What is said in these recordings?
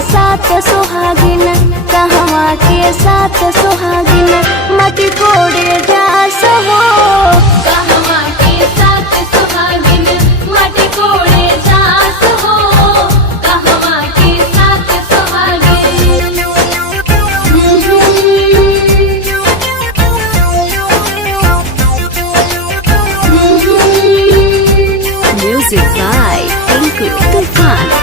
साथ सुहागिन, कहवा के साथ सुहागिन माटी कोड़े जास हो। कहवा के साथ सुहागिन माटी कोड़े जास हो। कहवा के साथ सुहागिन। म्यूजिक बाय टिंकू तूफान।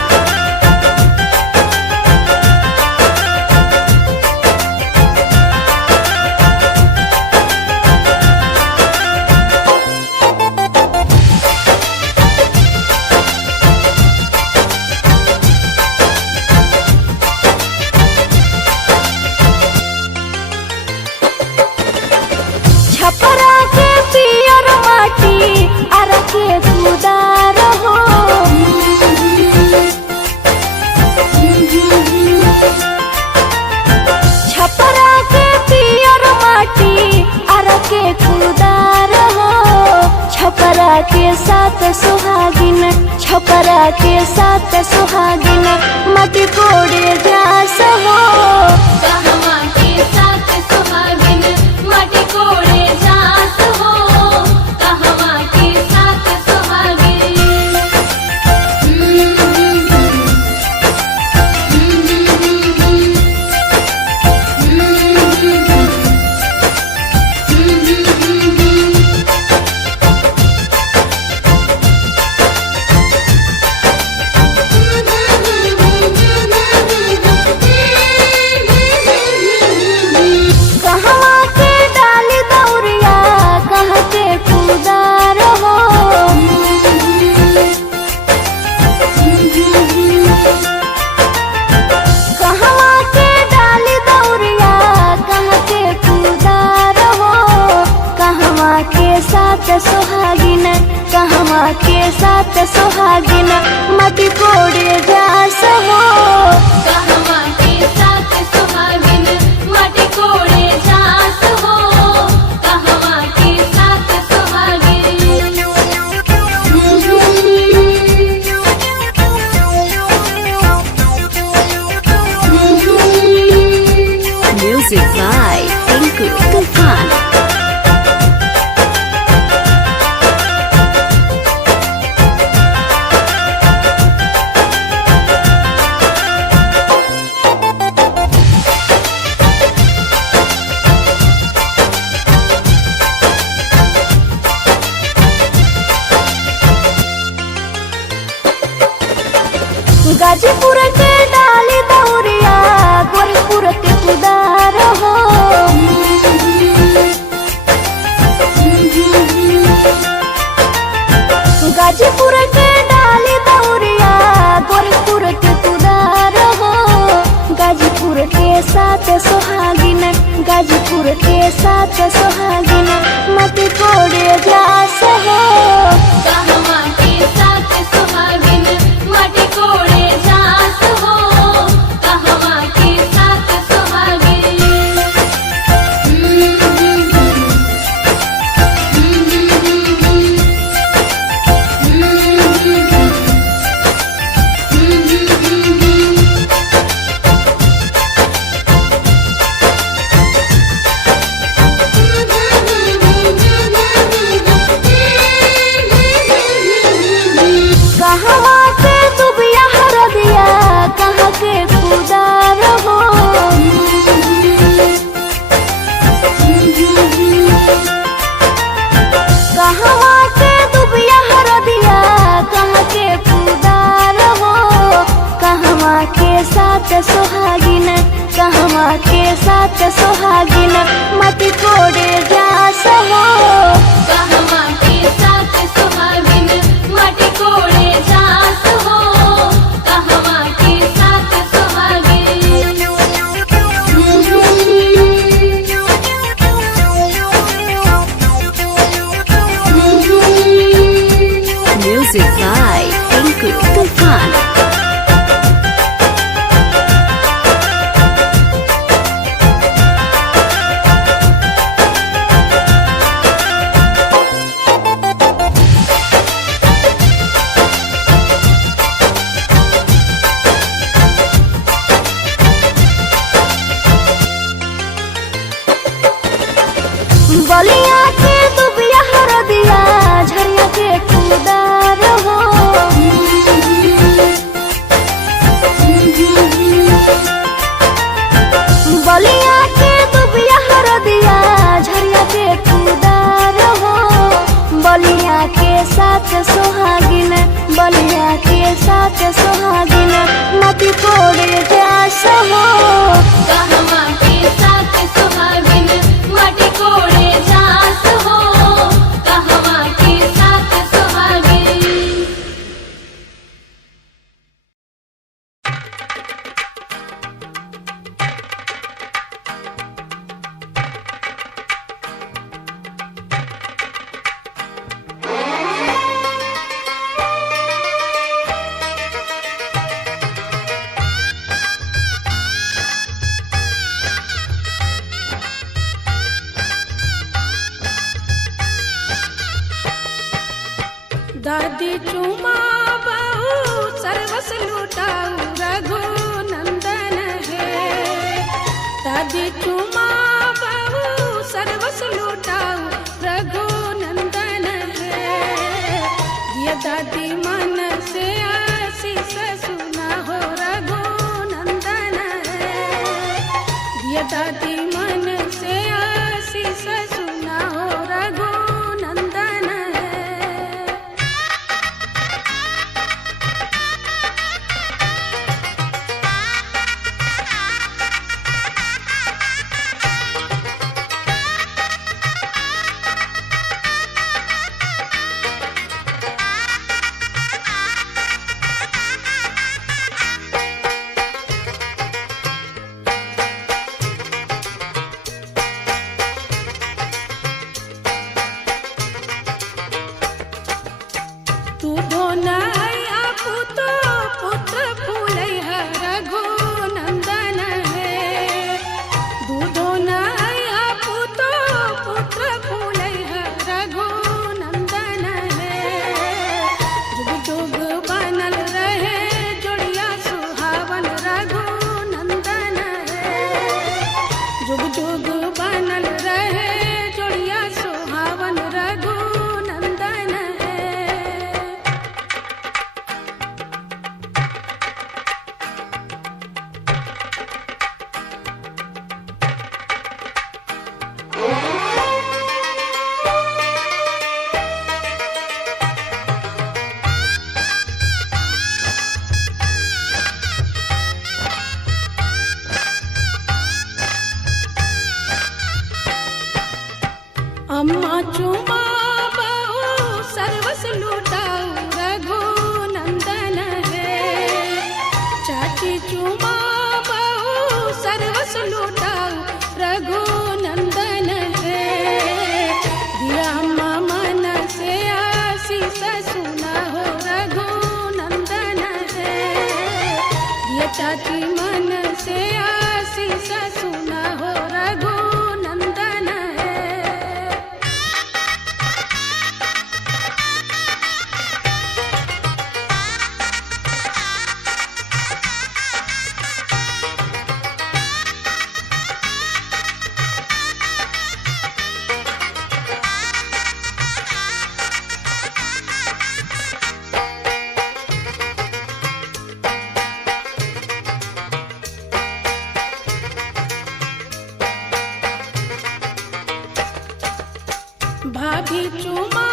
छपरा के पियर माटी अर के खुदार हो। छपरा के पियर माटी अर के खुदार हो। छपरा के साथ सुहागिन, छपरा के साथ सुहागिन माटी कोड़े जास हो। कहवा के साथ सुहागिन माटी कोड़े जास हो। कहवा के साथ सुहागिन। कहवा के डाली दौरिया कह के खुदार हो। कहवा के डाली दौरिया कह के खुदार हो। कहवा के साथ सुहागिन, कहवा के साथ सुहागिन माटी कोड़े जास हो। कहवा के साथ सुहागिन माटी कोड़े जास हो। कहवा के साथ सुहागिन। म्यूजिक बाय टिंकू तूफान। गाजीपुर के डाली दौरिया गोरखपुर के कुदार हो। गाजीपुर के डाली दौरिया गोरखपुर के कुदार हो। गाजीपुर के साथ सुहागिन, गाजीपुर के साथ सुहागिन माटी कोड़े जास हो। कहवा के साथ सुहागिन माटी कोड़े जास हो। कहवा के साथ सुहागिन। कहवा के दुबिया हरदिया कह के खुदार हो। कहवा के दुबिया हरदिया कह के खुदार हो। कहवा के साथ सुहागिन, कहवा के साथ सुहागिन माटी कोड़े जास हो। कहवा के साथ सुहागिन माटी कोड़े जास हो। कहवा के साथ सुहागिन। म्यूजिक बाय टिंकू तूफान। सुहागिन माटी कोड़े जास हो। कहवा के साथ सुहागिन माटी कोड़े जास हो। कहवा के साथ सुहागिन। दादी चुमा बहु सर्वस लुटाऊ रघुनंदन है। दादी चुमा बहु सर्वस लुटाऊ रघुनंदन है। ये दादी मन से आशीष सुना हो रघुनंदन है। ये दादी मन से आशीष सुना हो रघुनंदन है। तू धोनैया पुतो पुत्र फूलैया रघुनंदन है। तू धोनैया पुतो पुत्र फूलैया रघुनंदन है। जुग जुग बनल रहे जोड़िया सुहावन रघुनंदन है। जुग जुग बनल रहे जोड़िया सुहावन रघुनंदन है। अम्मा चुमा बहु सर्वस लुटाऊ रघुनंदन है। चाची चुमा बहु सर्वस लुटाऊ रघुनंदन है। दिया अम्मा मन से आशीष सुना हो रघुनंदन है। दिया चाची मन से आशीष सुना हो रघुनंदन है। भाभी चुमा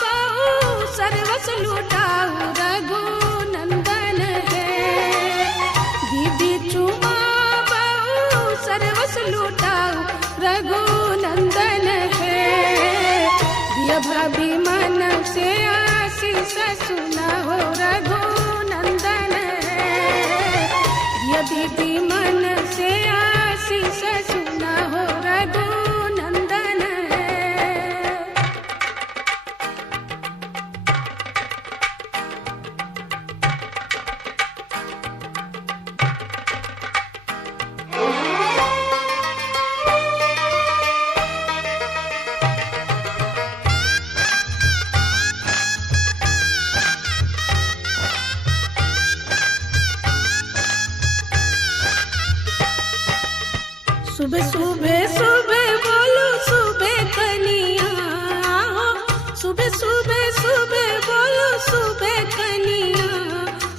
बहु सर्वस लुटाऊ रघुनंदन है। दीदी चुमा बहु सर्वस लुटाऊ रघुनंदन है। दिया भाभी मन से आशीष सुना हो रघुनंदन है। दिया दीदी मन से आशीष सुना हो रघुनंदन है। सुबह सुबह सुबह बोलो सुबह कनिया। सुबह सुबह सुबह बोलो सुबह कनिया।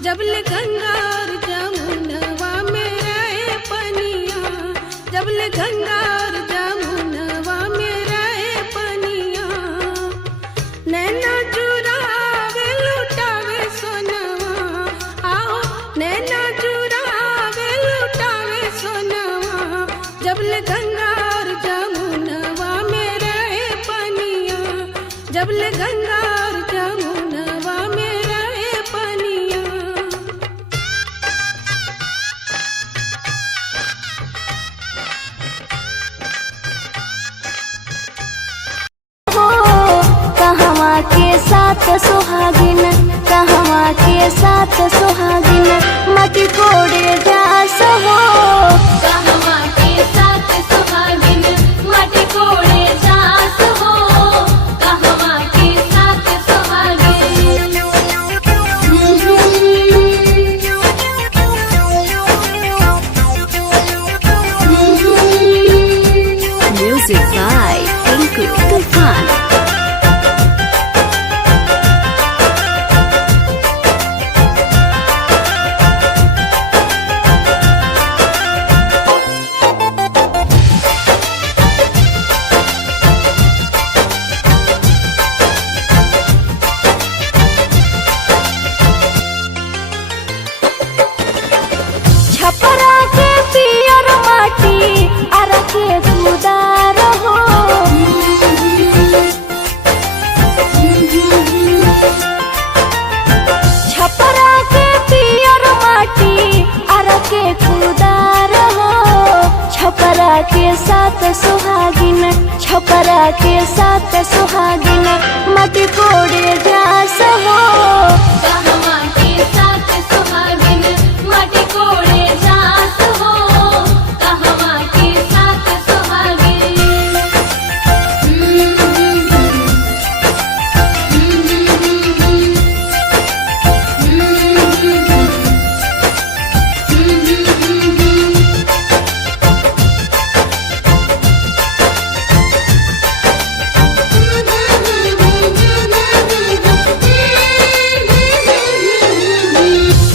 जब ले गंगा और जमुनवा में रहे पनिया। जब ले गंगा और जमुनवा में रहे पनिया। नैना चुरावे लुटावे सोनवा। आओ जबले गंगा और जमुनवा में रहे पनिया, जबले गंगा और जमुनवा में रहे पनिया। हो कहवा के साथ सुहागिन, कहवा के साथ सुहागिन माटी कोड़े जास हो। कहवा के साथ सुहागिन माटी कोड़े जात हो, कहवा के साथ सुहागिन। Music by Tinku Tufan. Chhapra के पियर माटी आर के कुदार हो। छपरा के पियर माटी आर के कुदार हो। छपरा के साथ सुहागिन, छपरा के साथ सुहागिन माटी कोड़े जास हो। कहवा के साथ सुहागिन माटी कोड़े जात हो, कहवा के साथ सुहागिन।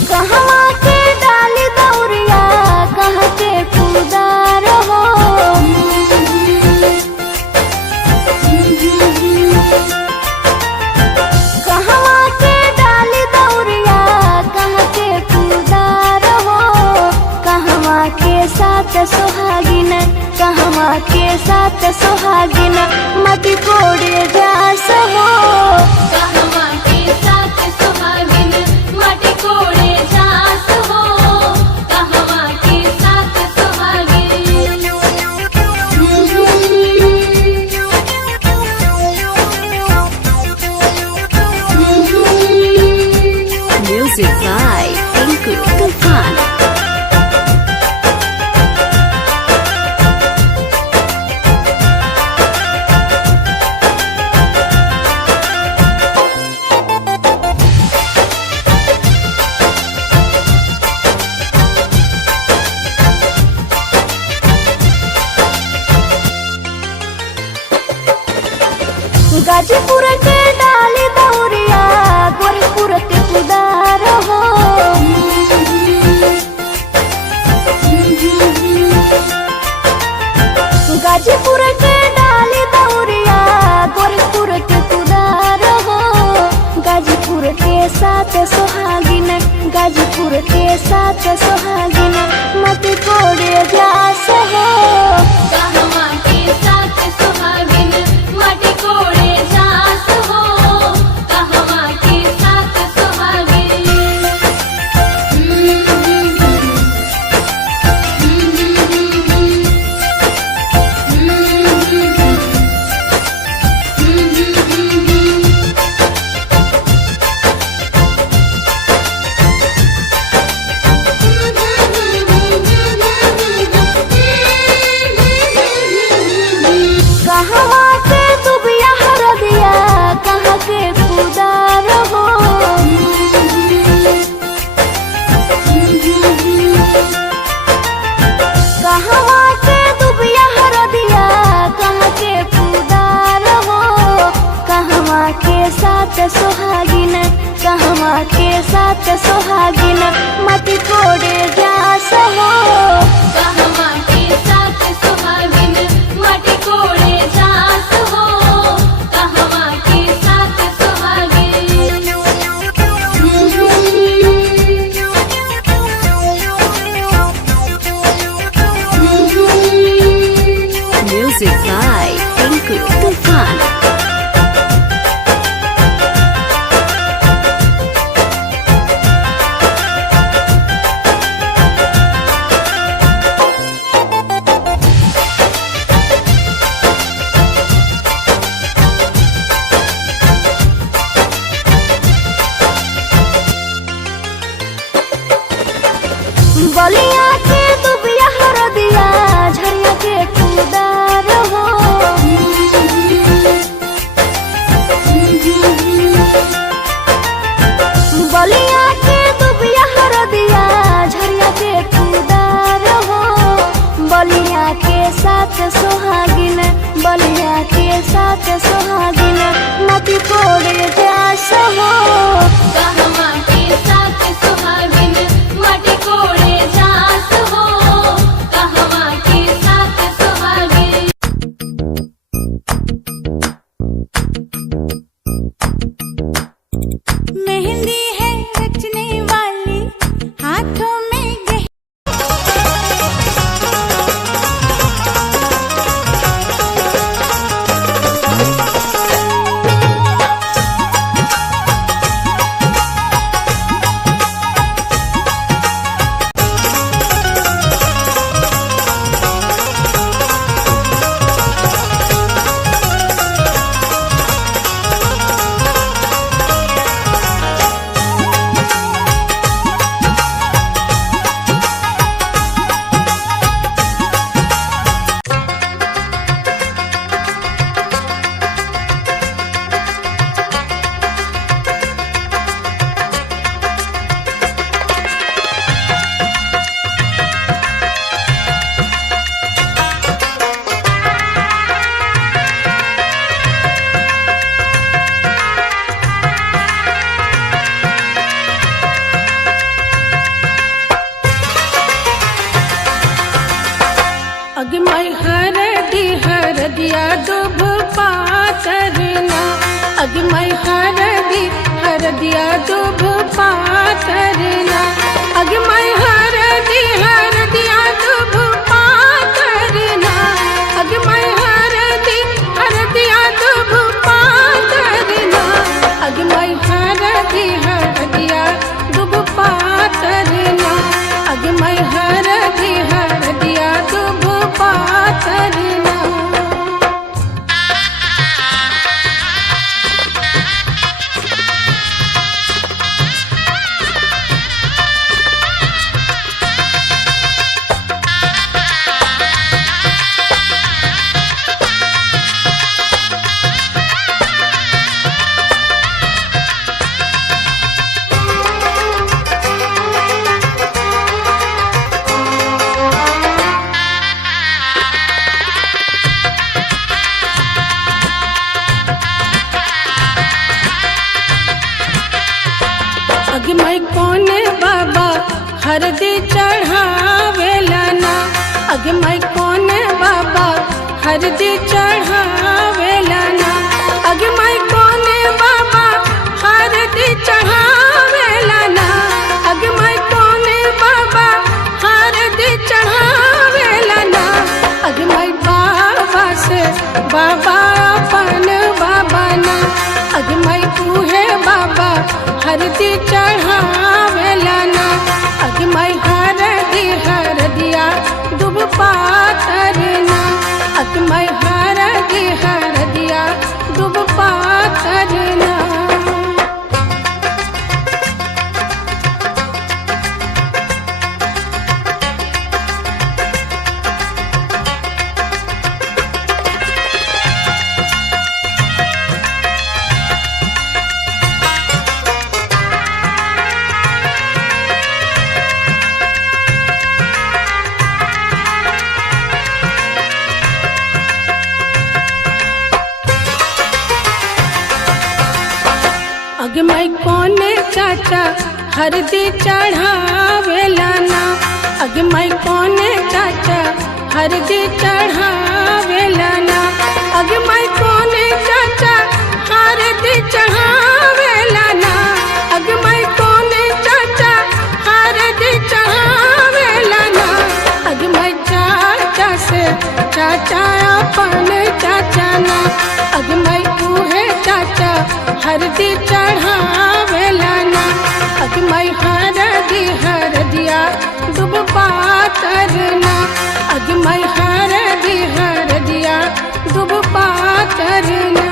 कहवा के डाली दौरिया कह के कुदार हो। कहवा के डाली दौरिया कह के कुदार हो। कहवा के साथ सुहागिन, कहवा के साथ सुहागिन माटी कोड़े जास हो। कहवा के साथ सुहागिन माटी कोड़े जात हो, कहवा के साथ सुहागिन। Music by Tinku Tufan. Ghazipur के डाली दौरिया गोरखपुर के कुदार हो। गाजीपुर के डाली दौरिया गोरखपुर के कुदार हो। गाजीपुर के साथ सुहागिन, गाजीपुर के साथ सुहागिन माटी कोड़े जास हो। कहवा के साथ सुहागिन माटी कोड़े जात हो, कहवा के साथ सुहागिन। Music by Tinku Tufan. बलिया के दुबिया हरदिया झरिया के कुदार हो बलिया के दुबिया हरदिया झरिया के कुदार हो बलिया के साथ सोहागिन बलिया के साथ सोहागिन नदी कोड़े जास हो कहवा के साथ सोहागिन माटी कोड़े जास हो कहवा के साथ सोहागिन मेहंदी है रचने वाली हाथों में अगमई हरदिया दुभ पातरना अगमई हरदिया दुभ पातरना अगमई हरदिया दुभ पातरना अगमई हरदिया दुभ पातरना अगमई हरदिया दुभ पातरना अगमई हरदिया दुभ पातरना अगमई कोने बाबा हरदी चढ़ावेला ना अगमई कोने बाबा हरदी चढ़ावेला ना अगमई कोने बाबा हरदी चढ़ावेला ना अगमई कोने बाबा हरदी चढ़ावेला ना अगमई बाबा से बाबा अपन बाबा ना अगमई तूहे बाबा हरदी चढ़ावेला ना अगमई हरदिया दुभ पातरना अगमई हरदिया दुभ पातरना अगमई कोने चाचा हरदी चढ़ावेला ना अगमई कोने चाचा हरदी चढ़ावेला ना अगमई कोने चाचा हरदी चढ़ावेला ना अगमई कोने चाचा हरदी चढ़ावेला ना अगमई चाचा से चाचा अपन हरदी चढ़ावेला ना अगमई हरदिया दुब पातरना अगमई हरदिया दुब पातरना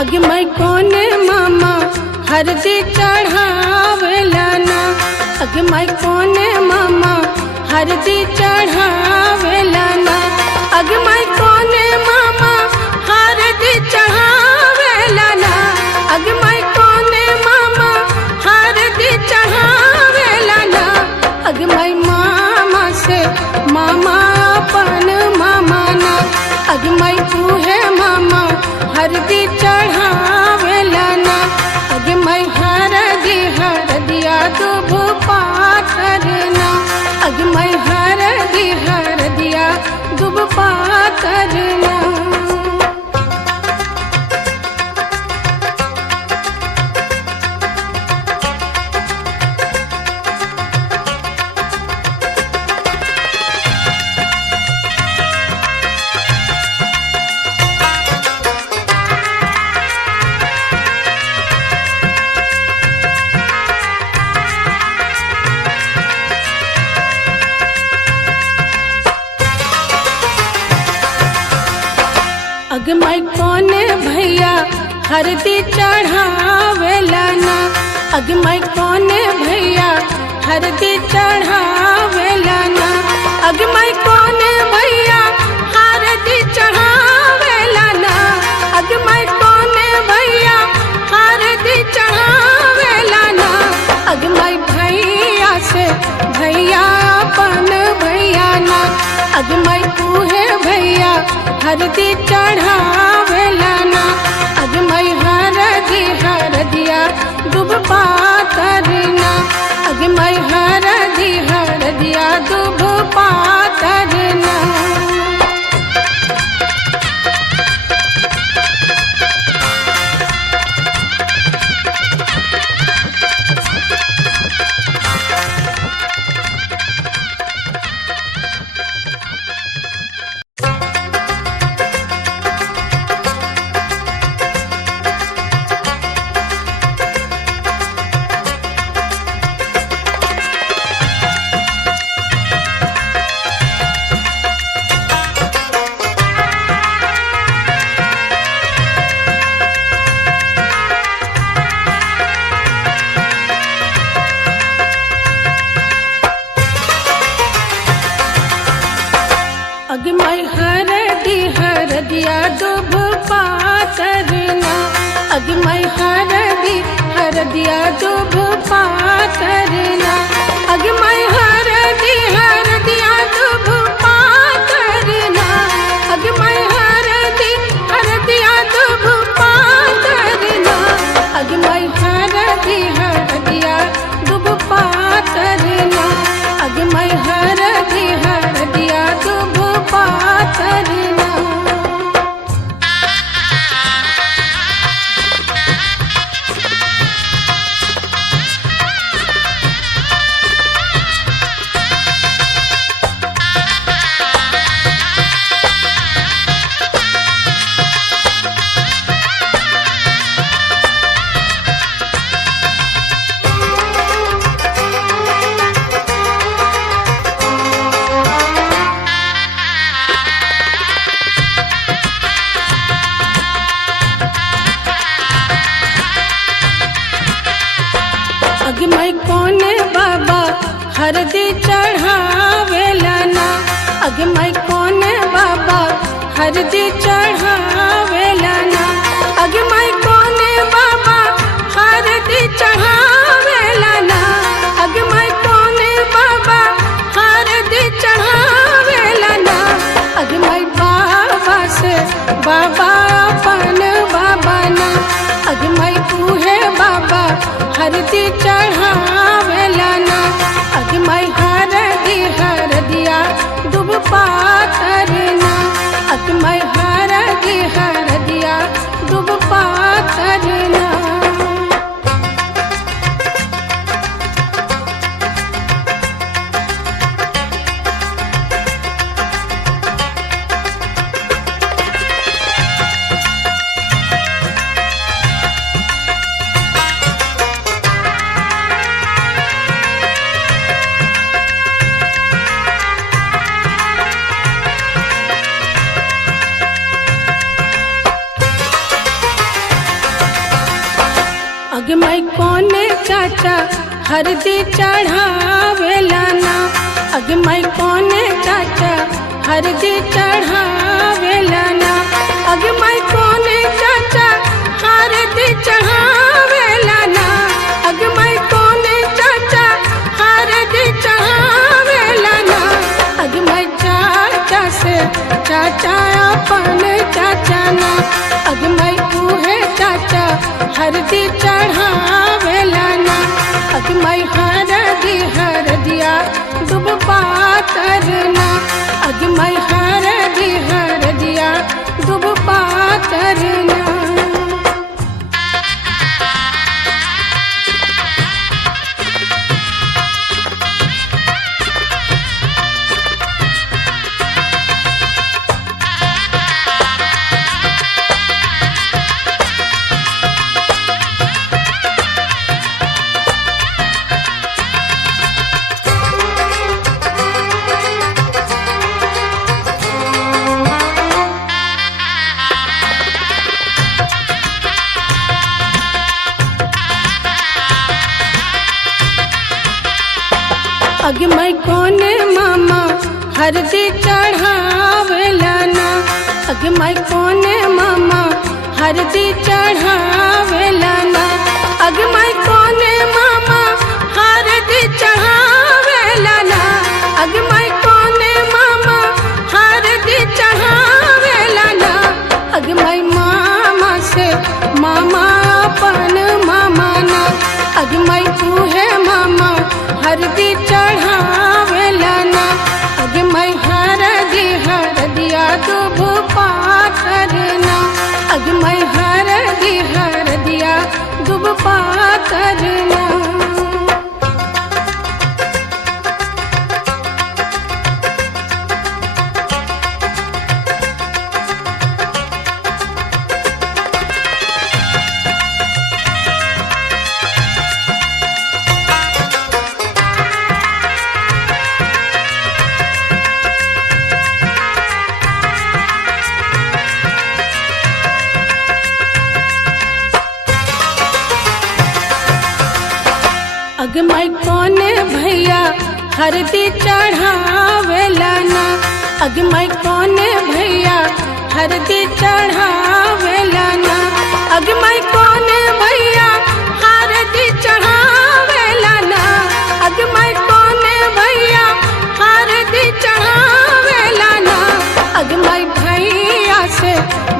अगमई कोने मामा हरदी चढ़ावेला ना अगमई कोने मामा हरदी चढ़ावेला ना अगमई कोने मामा हरदी चढ़ावेला ना अगमई कोने मामा हरदी चढ़ावेला ना अगमई मामा से मामा अपन मामा ना अगमई तूहे मामा हरदी चढ़ावेला ना अगमई हरदिया दुब पातरना अगमई हरदिया दुब पातरना अगमई कोने भैया हरदी चढ़ावेला ना अगमई कोने भैया हरदी चढ़ावेला ना अगमई कोने भैया हरदी चढ़ावेला ना अगमई कोने भैया हरदी चढ़ावेला ना अगमई भैया से भैया अपन भैया ना अगमई तूहे भैया हरदी चढ़ावेला ना अगमई हरदिया दुब पातरना अगमई हरदिया दुब पातरना अगमई हरदिया दुब पातरना अगमई हरदिया दुब पातरना अगमई हरदिया दुब पातरना अगमई हरदिया दुब पातरना अगमई हरदिया दुब पातरना अगमई हरदिया दुब पातरना अगमई कोने बाबा हरदी चढ़ावेला ना अगमई कोने बाबा हरदी चढ़ावेला ना अगमई कोने बाबा हरदी चढ़ावेला ना अगमई कोने बाबा हरदी चढ़ावेला ना हरदी चढ़ावेला ना अग माई हरदिया दुब पातर ना अग माई हरदिया दुब पातर ना। अग मैं कोने चाचा हरदी चढ़ावेला ना अग मैं कोने चाचा हरदी चढ़ावेला ना अग मैं कोने चाचा हरदी चढ़ावेला ना अग मैं कोने चाचा हरदी चढ़ावेला ना अग मैं चाचा से चाचा अपन चाचा ना अग मैं उहे चाचा हरदी चढ़ावेला ना अग मैं हरदिया दुब पातर ना अग मैं हरदिया दुब पातर ना। अग मैं कोने मामा हरदी चढ़ावेला ना अग मैं कोने मामा हरदी चढ़ावेला ना अग मैं कोने मामा हरदी चढ़ावेला ना अग मैं कोने मामा हरदी चढ़ावेला ना अग मैं मामा से मामा अपन मामा ना अग मैं उहे मामा हरदी चढ़ावेला ना अग मैं हरदिया दुब पातर ना अग मैं हरदिया दुब पातर ना। अग मैं कोने भैया हरदी चढ़ावेला ना अग मैं कोने भैया हरदी चढ़ावेला ना अग मैं कोने भैया हरदी चढ़ावेला ना अग मैं कोने भैया हरदी चढ़ावेला ना अग मैं भैया से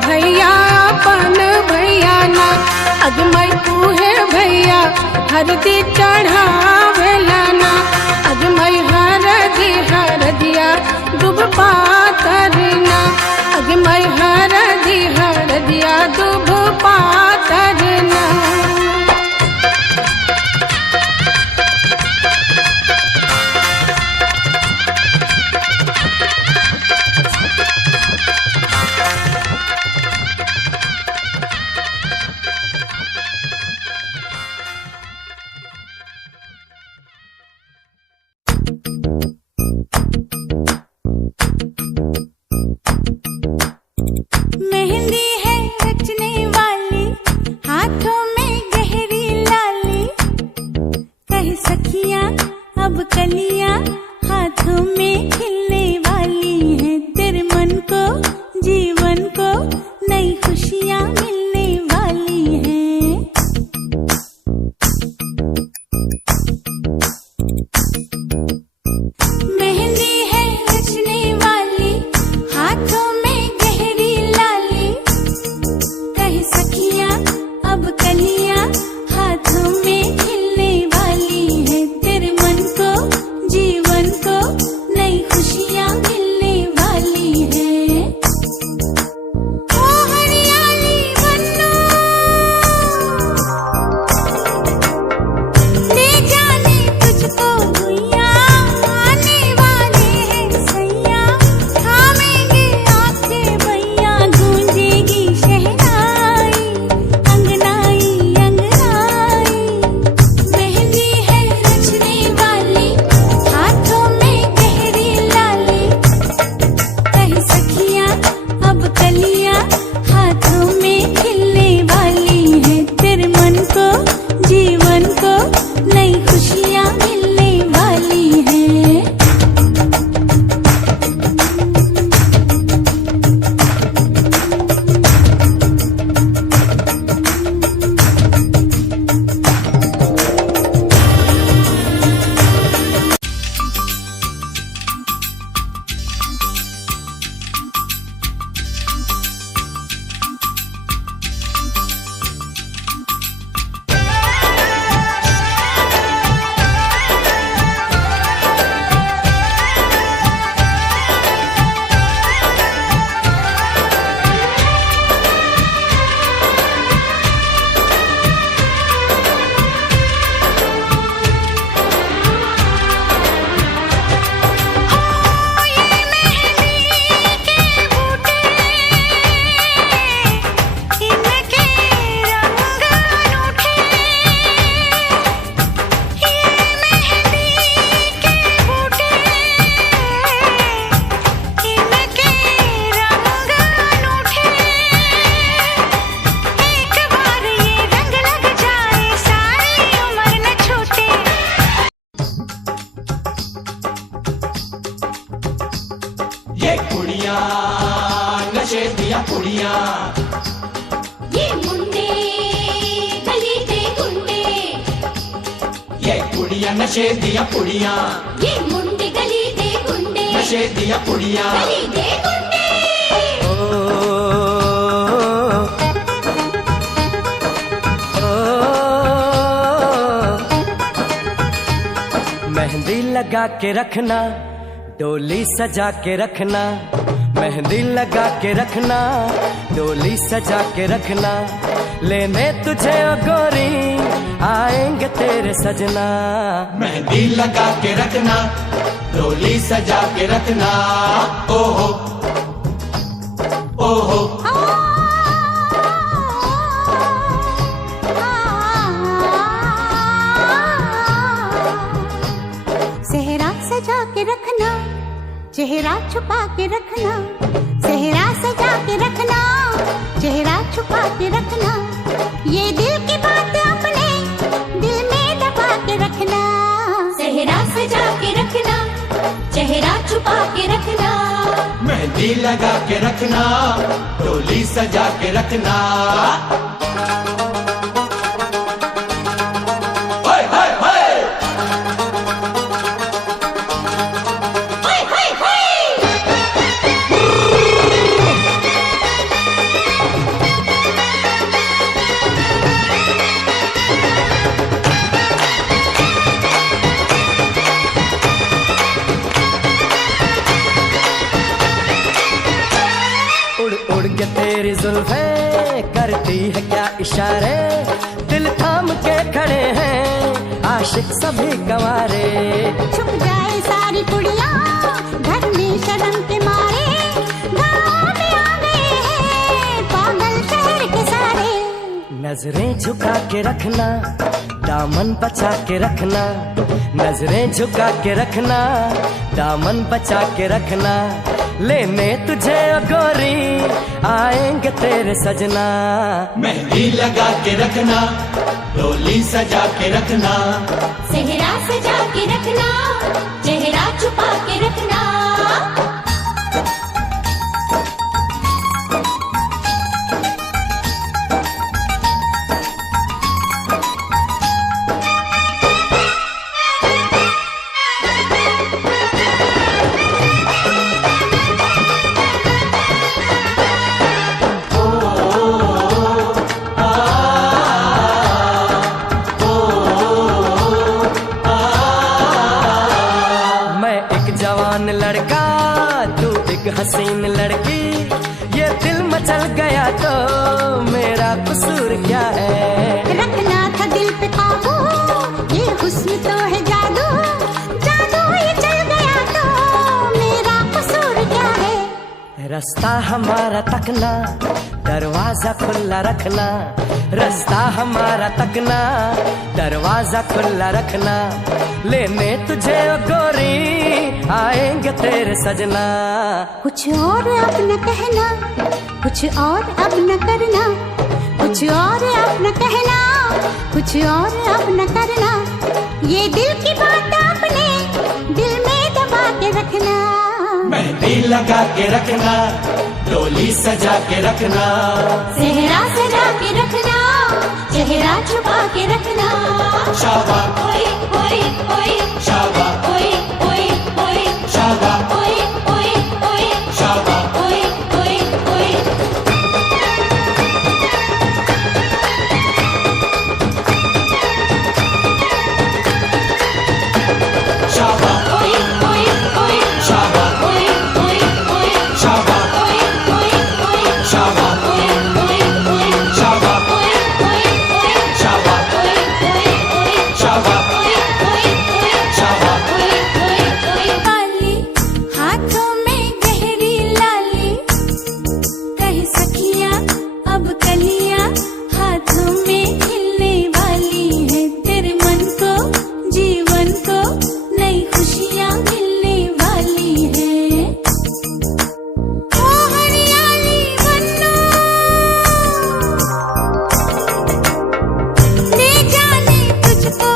भैया अपन भैया ना अग मैं उहे भैया हरदी चढ़ावेला ना अग मैं हरदिया दुब पातर ना अग मैं हरदिया दुब पातर ना। पुड़िया ये मुंडे गली दे गुंडे, ये कुड़िया नशे दिया पुड़िया ये मुंडे गली दे गुंडे, नशे दिया पुड़िया गली दे गुंडे। मेहंदी लगा के रखना, डोली सजा के रखना, मेहंदी लगा के रखना, डोली सजा के रखना, लेने तुझे ओ गोरी आएंगे तेरे सजना। मेहंदी लगा के रखना, डोली सजा के रखना, ओहो ओहो सेहरा सजा के रखना, चेहरा छुपा के रखना, सेहरा सजा के रखना, चेहरा छुपा के रखना, ये दिल की बात अपने दिल में दबा के रखना। सेहरा सजा के रखना, चेहरा छुपा के रखना, मेहंदी लगा के रखना, डोली सजा के रखना। हाय हाय हाय हाय हाय हाय। उड़ उड़ के तेरी जुल्फे करती है क्या इशारे, दिल थाम के खड़े हैं आशिक सभी गंवारे। छुप जाए सारी कुड़ियाँ घर में शर्म के मारे, गाँव में आ गए हैं पागल शहर के सारे। नजरें झुका के रखना, दामन बचा के रखना, नजरें झुका के रखना, दामन बचा के रखना, लेने तुझे ओ गोरी आएंगे तेरे सजना। मेहंदी लगा के रखना, डोली सजा के रखना, सेहरा सजा के रखना, चेहरा छुपा के रखना। जवान लड़का तू एक हसीन लड़की, ये दिल मचल गया तो मेरा कसूर क्या है। रखना था दिल पे काबू, ये हुस्न तो है जादू, जादू ये चल गया तो मेरा कसूर क्या है। रास्ता हमारा तकना, दरवाजा खुला रखना, रास्ता हमारा तकना, दरवाजा खुला रखना, लेने तुझे ओ गोरी आएंगे तेरे सजना। कुछ और अब न कहना, कुछ और अब न करना, कुछ और अब न कहना, कुछ और अब न करना, ये दिल की बात अपने दिल में दबा के रखना। मेहंदी लगा के रखना, डोली सजा के रखना, सेहरा सजा के रखना, चेहरा छुपा के रखना। शाबा ओए ओए ओए, शाबा ओए ओए ओए, शाबा ओए ओए ओए, शाबा ओए ओए ओए। शाबा ओए ओए ओए, शाबा ओए ओए ओए, शाबा ओए ओए ओए, शाबा ओए ओए ओए, शाबा ओए ओए ओए, शाबा ओए ओए ओए, शाबा ओए ओए ओए, शाबा ओए ओए ओए। काली हाथों में गहरी लाली, कह सखियां अब कलियां हाथों में खिलने वाली है। तेरे मन को जीवन को नई खुशियां मिलने वाली है। ओ हरियाली बन्नो, ले जाने तुझको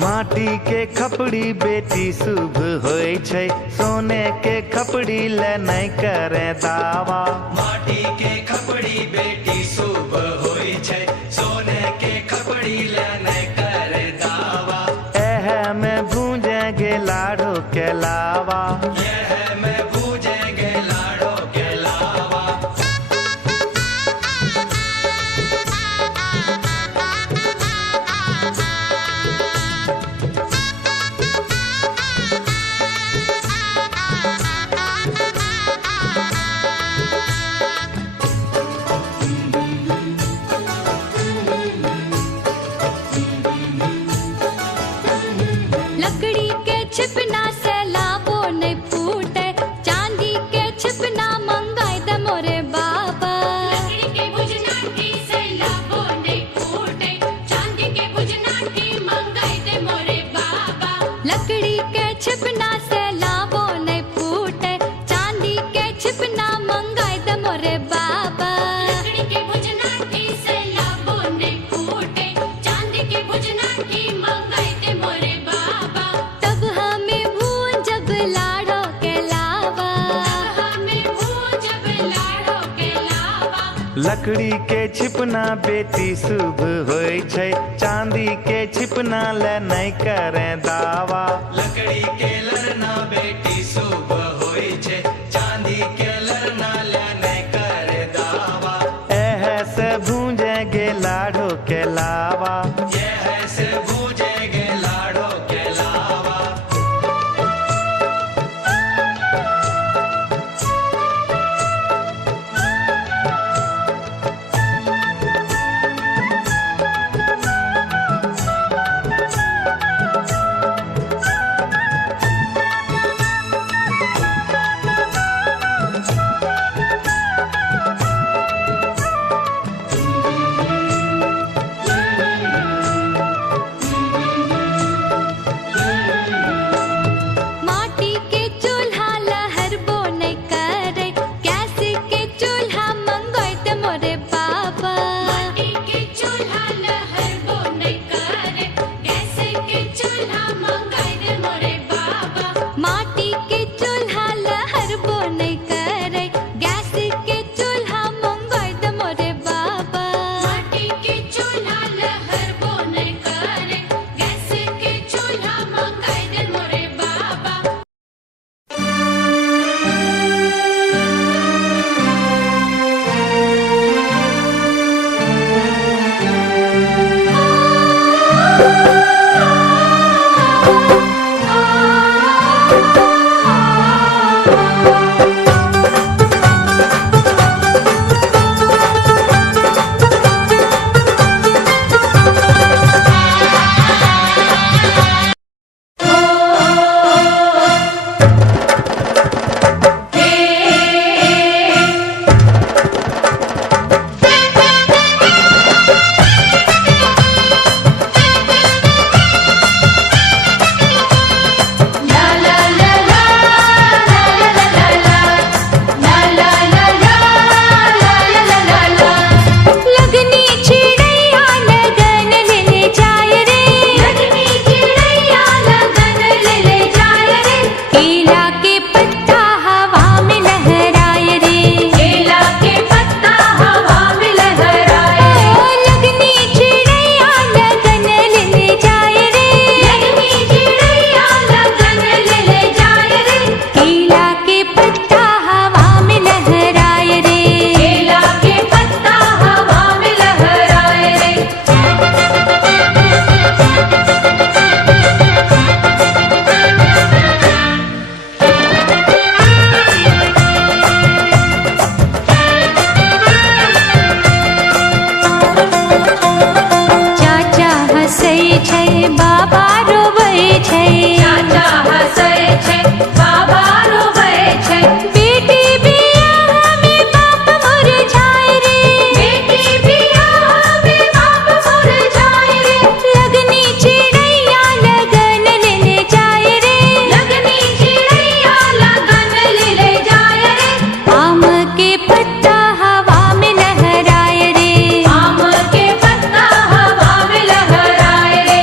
माटी के खपड़ी बेटी शुभ होय छै, सोने के खपड़ी ले नहीं करे दावा। माटी के खपड़ी बेटी शुभ होय छै, सोने के खपड़ी ले नहीं करे दावा। एह में भूंजेंगे लाड़ो के लावा, यह में भूंजेंगे लाड़ो के लावा। लकड़ी के छिपना से लावो नहीं फूटे, चांदी के छिपना मंगाई दे मोरे बाबा। लकड़ी के बुझनाठी से लावो नहीं फूटे, चांदी के बुझनाठी मंगाई दे मोरे बाबा। लकड़ी के छिपना से लावो नहीं फूटे, चांदी के छिपना मंगाई दे मोरे बाबा। लकड़ी के बुझनाठी से लावो नहीं फूटे, चांदी के बुझनाठी मंगाई दे मोरे बाबा। तब हमें भूंजब लाड़ो के लावा, हमें भूंजब लाड़ो के लावा। लकड़ी के छिपना बेटी शुभ होय छै, चांदी के छिपना ले नहीं करे दावा। लकड़ी के लरना बेटी शुभ होय छै, चांदी के लरना ले नहीं करे दावा। एह से भूंजेंगे लाड़ो के लावा, यह से भूंजेंगे लाड़ो के लावा। माटी के चूल्हा लहर बो नहीं करे, गैस के चूल्हा मंगाई दे मोरे बाबा। माटी के चूल्हा लहर बो नहीं करे, गैस के चूल्हा मंगाई दे मोरे बाबा। माटी के चूल्हा लहर बो नहीं करे, गैस के चूल्हा मंगाई दे मोरे बाबा। माटी के चूल्हा लहर बो नहीं करे, गैस के चूल्हा मंगाई दे मोरे बाबा। लगनी चिड़ैया लगन ले जाय रे, लगनी चिड़ैया लगन ले जाय रे। केला के पत्ता हवा में लहराए रे, केला के पत्ता हवा में लहराए रे। लगनी चिड़ैया लगन ले जाय रे, लगनी चिड़ैया लगन ले जाय रे। केला के पत्ता हवा में लहराए रे, केला के पत्ता हवा में लहराए रे। चाचा हंसै छै, बाबा रोबै छै। चाचा हंसै छै, बाबा रोबै छै। बेटी बियाह में बाप मुरझाय रे, बेटी बियाह में बाप मुरझाय रे। लगनी चिड़ैया लगन ले जाय रे, लगनी चिड़ैया लगन ले जाय रे। आम के पत्ता हवा में लहराए रे, आम के पत्ता हवा में लहराए रे।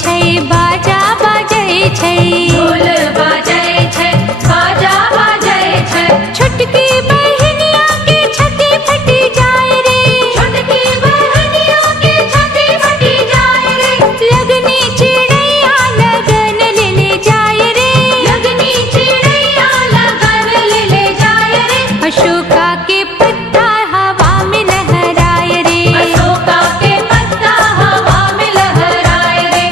छै बाजा बाजै छै ढोल बाजै छै बाजा बाजै छै छोटकी बहनिया के छाती फटी जाए रे छोटकी बहनिया के छाती फटी जाए रे लगनी चिड़ैया लगन ले जाए रे लगनी चिड़ैया लगन ले जाए रे अशोका के पत्ता हवा में लहराए रे अशोका के पत्ता हवा में लहराए रे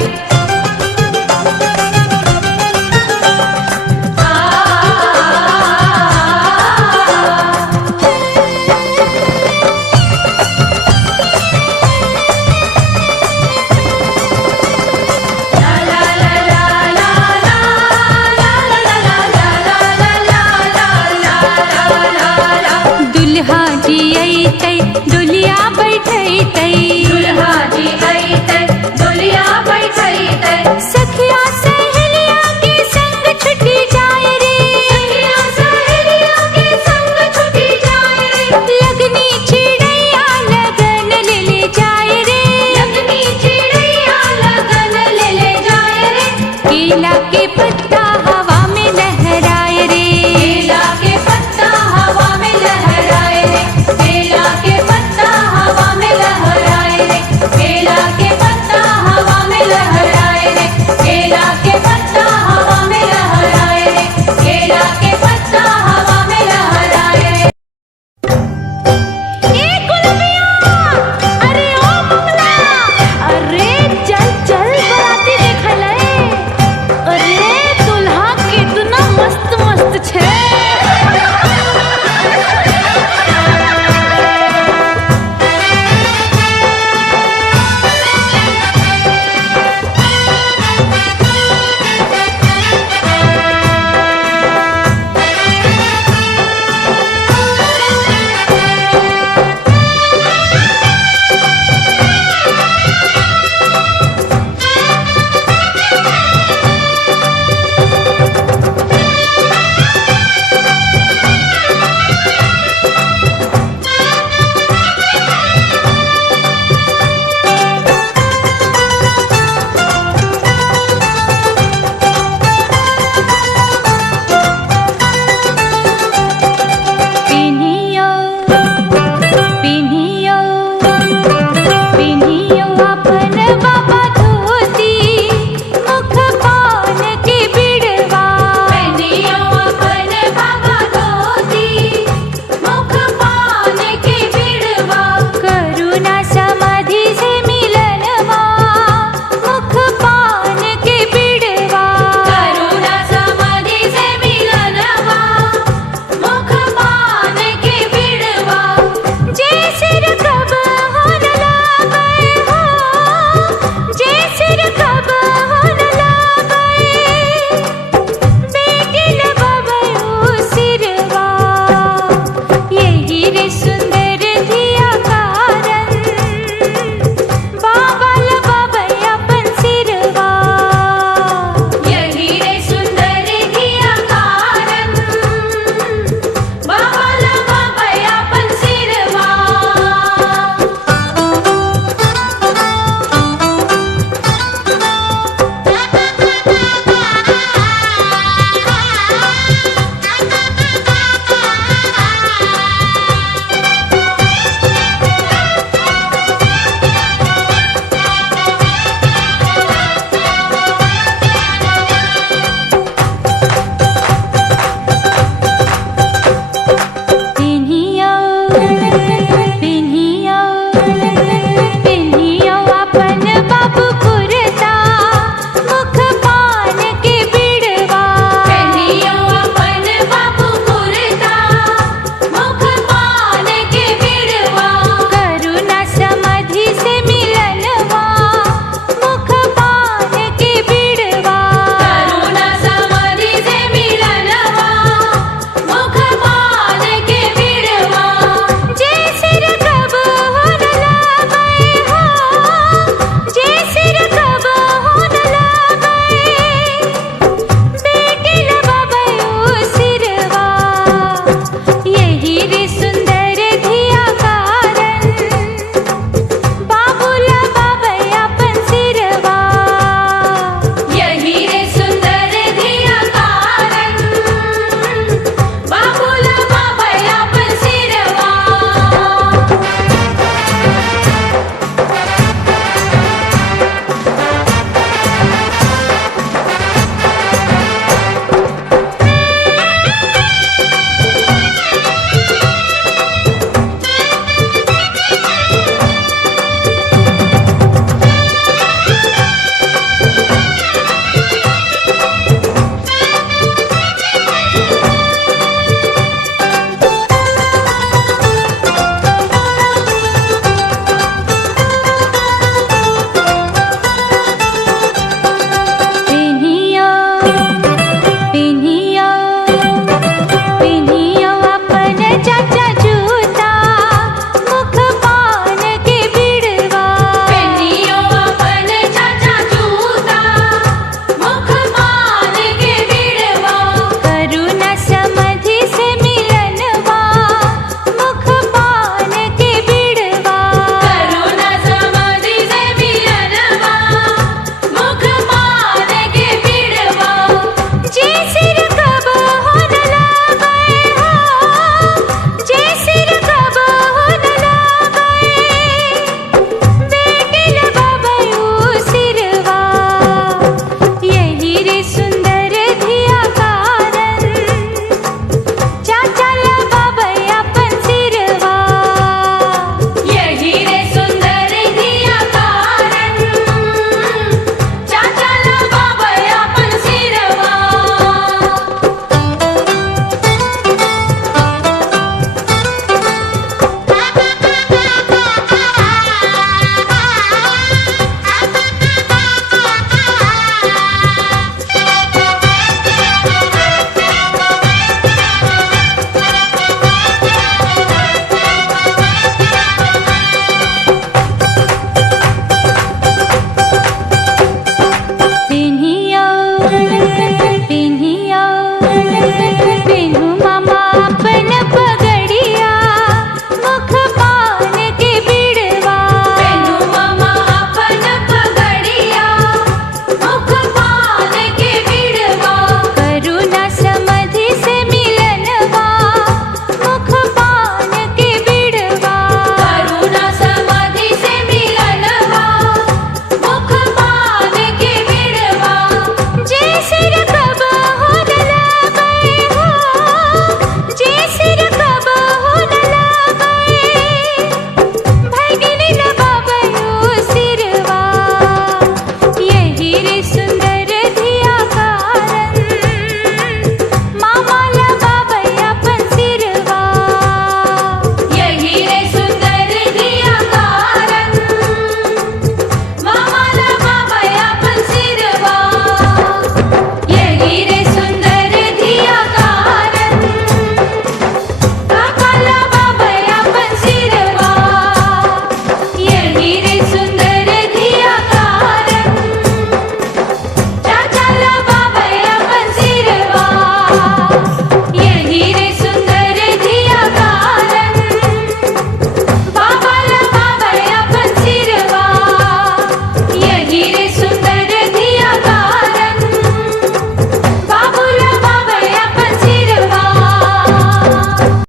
दुल्हा जी अइतै दुलिया बैठैतै